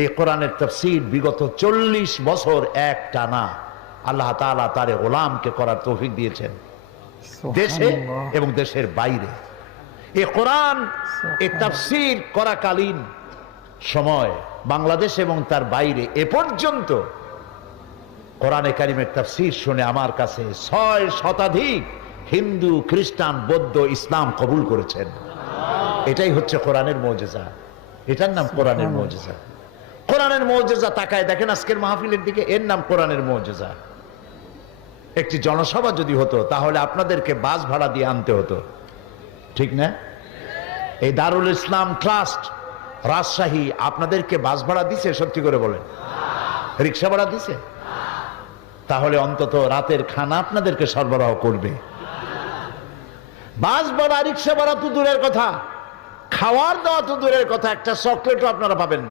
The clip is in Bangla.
এই কোরআনের তাফসীর বিগত 40 বছর এক টানা আল্লাহ তাআলা তার গোলামকে করার তৌফিক দিয়েছেন, দেশে এবং দেশের বাইরে। এই কোরআন এই তাফসীর করাকালীন সময় বাংলাদেশ এবং তার বাইরে এ পর্যন্ত কোরআনে কারিমের তাফসীর শুনে আমার কাছে 6 শতাধিক হিন্দু, খ্রিস্টান, বৌদ্ধ, ইসলাম কবুল করেছেন। এটাই হচ্ছে কোরআনের মুজিজা। এটার নাম কোরআনের মুজিজা। কোরআনের মুজিজা তাকায় দেখেন আজকের মাহফিলের দিকে, এর নাম কোরআনের মুজিজা। একটি জনসভা যদি হতো তাহলে আপনাদেরকে বাস ভাড়া দিয়ে আনতে হতো, ঠিক না? এই দারুল ইসলাম ট্রাস্ট রাজশাহী আপনাদেরকে বাস ভাড়া দিছে? সত্যি করে বলেন, রিক্সা ভাড়া দিছে? তাহলে অন্তত রাতের খানা আপনাদেরকে সরবরাহ করবে। বাস ভাড়া, রিক্সা ভাড়া তো দূরের কথা, খাওয়ার দাওয়া তো দূরের কথা, একটা চকলেটও আপনারা পাবেন।